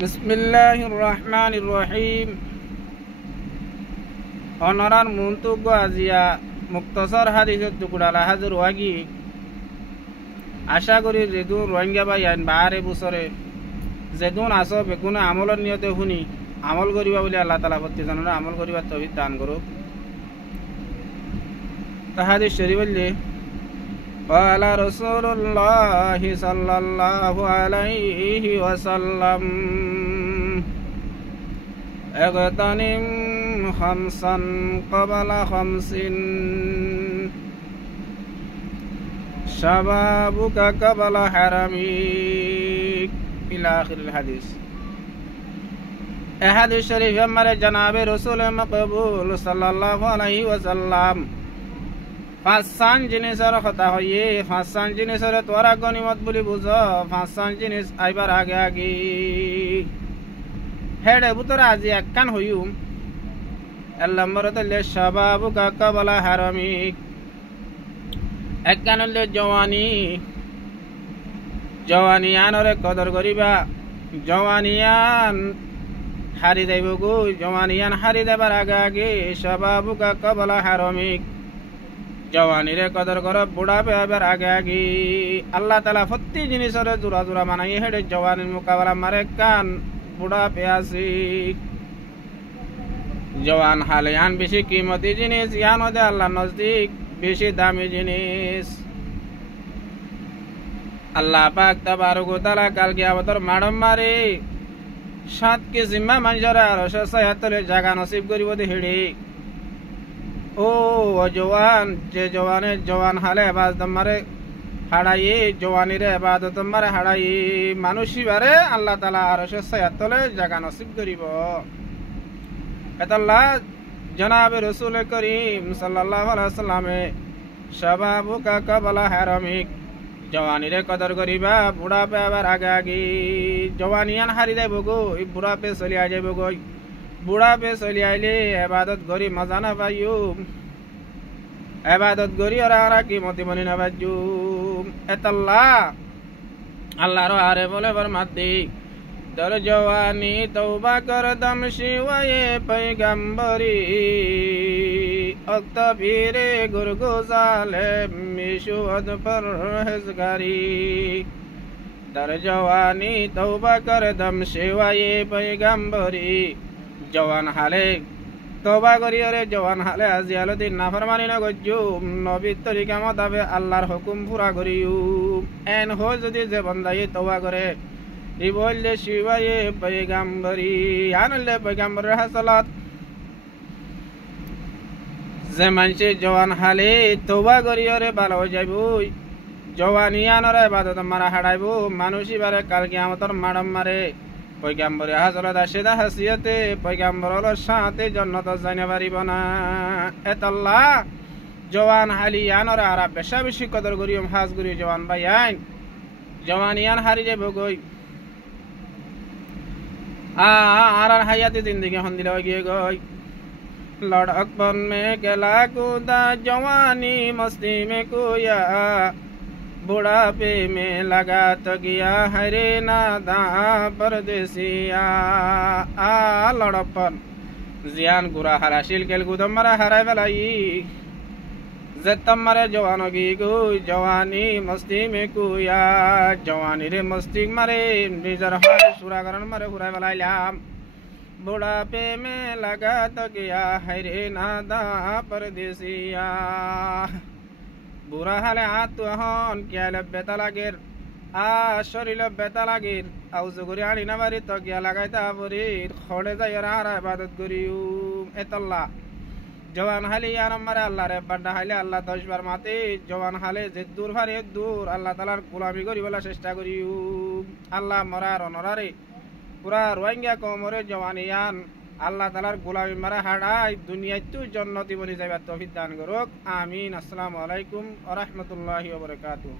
বিসমিল্লাহির রহমানির রহিম। অনরার মন্তব্য আজিয়া মুক্তসর হাদিসের টুকুডালা হাজুর ওয়াগি আশা করি যেদুন রোহিঙ্গা বাই আইন বাহারে বছরে যেদুন আস বেগুনে আমলের নিয়তে শুনি আমল করিবা বলে আল্লাহ তালা প্রত্যেকজনের আমল করিবার তৌফিক দান করুক। হাদিস শরীফ বললে قال رسول الله صلى الله عليه وسلم اغتنم خمسا قبل خمس شبابك قبل حرمك إلى آخر الحديث। হাদিস শরীফ हमारे जनाब रसूल मकबूल सल्लल्लाहु अलैहि वसल्लम পাঁচসান জিনিসের কথা হইয়ে পাঁচসান জিনিসের তোরা গনিমত বলি বুঝ পাঁচসান জিনিস আইবার আগে আগে হেডে বুতরে আজি একখান হইম এর নম্বর হইলে শাবাবু কাকা বলা হারামিক, একখান হইলে জওয়ানি। জওয়ানিয়ানরে কদর করিবা, জওয়ানিয়ান হারি দেব গো, জওয়ানিয়ান হারি দেবার আগে আগে শাবাবু কাকা বলা হারামিক, জওয়ানিরে কদর কর বুড়া পেয়াবার আগে আগে। আল্লাহ তালা প্রতি জিনিসরে জোড়া জোড়া মানাই হেডে জওয়ানির মোকাবেলা মারে কান বুড়া পেয়াছি। জওয়ান হালে ইয়ান বেশি কিমতি জিনিস, ইয়ান হতে আল্লাহ নজদিক বেশি দামি জিনিস। আল্লাহ পাক তাবারক ওয়া তাআলা কাল কিয়ামতের মাড়ম মারে 7 কে জিম্মা মানুষরা আর 76 জায়গা নসিব করিব দে হেডে। ও জওয়ান, যে জওয়ানের জওয়ান হালে এবাদত মারে হাড়াই, জওয়ানিরে এবাদত মারে হাড়াই মানুষই বারে আল্লাহ তাআলা আর 76 জায়গা নসিব করিব। এতাল্লাহ জনাবে রসুল করিম সাল্লাল্লাহু আলাইহি ওয়াসাল্লামে শাবাবুকা কাবলা হারামিক, জওয়ানিরে কদর করিবা বুড়া পেবার আগে আগে। জওয়ানিয়ান হারি দেব গো, বুড়া পে চলি আই যাব গো। বুড়া পে চলি আইলে এবাদত করি মজা না পাইও, এবাদত করি ওরা কি মতি মনি না বাজু। এতাল্লাহ আল্লাহর আরে বলে ফরমাতে দর জওয়ানি তওবা কর দম শিওয়ে পয়গম্বরি অক্তবীরে গুরগুজালে মিশুদ পরহেজগারি। দর জওয়ানি তওবা কর দম শিওয়ে পয়গম্বরি, জওয়ান হালে তওবা করি ওরে জওয়ান হালে আজি আলদিন নাফরমানি না গজ্জু, নবীর তরিকা মোতাবে আল্লাহর হুকুম পুরা করিও। এন হো যদি যে বান্দায়ে তওবা করে ই বললে শিবায়ে পয়গম্বরি, আনলে পয়গম্বরের হাসলাত। যে মানুষে জওয়ান হালে তওবা করি ওরে ভালো হয়ে যাইব, জওয়ানিয়ানরে ইবাদত মারা হারাইব, মানুষই বারে কাল কিয়ামতের মাড়ম মারে পয়গম্বরে হাজরত আশিদা হাসিয়াতে পয়গম্বরের সাথে জান্নাত যাইতে পারিব না। এতাল্লাহ জওয়ান হালিয়ানরে আর বেশা বেশি কদর করিও, হাজ করিও জওয়ান ভাই আইন। জওয়ানিয়ান হারি যাব গই আর হায়াতে জিন্দগি হন দিল গিয়ে গই। লড়কপন মে কেলা কুদা জওয়ানি মস্তি মে কোয়া, बुढ़ापे में लगा तो गया हरे नादा परदेसिया। आ लड़पन जियान गुरा हराशिल केल गुदम मरा हराय बलाई, जतम मरे जवानो की गु जवानी मस्ती में कुया, जवानी रे मस्ती मरे निजर हाय सुरागरन मरे हुराय बलाई लाम। बुढ़ापे में लगा तो गया हरे नादा परदेसिया। বুড়া হালে হাত হন কিয়ালে বেতা লাগের, শরীর বেতা লাগের, আউজ করি আনি না বাড়ি তো কিয়া লাগাইতা পরি খড়ে যাই আর ইবাদত করিও। এতাল্লাহ জওয়ান হালি আর মারে আল্লাহ রে বাড্ডা হাইলে আল্লাহ 10 বার মাতে, জওয়ান হালে যে দূর ভারে দূর আল্লাহ তাআলার গোলামি করিবলা চেষ্টা করিও। আল্লাহ মরার অনরারে পুরা রোহিঙ্গা কওমরে জওয়ানিয়ান আল্লাহ তাআলার গোলামি মারা হাড়াই দুনিয়াতেও জান্নাতি বনি যাইবার তৌফিক দান করুক। আমিন। আসসালামু আলাইকুম ওয়া রাহমাতুল্লাহি ওয়া বারাকাতুহু।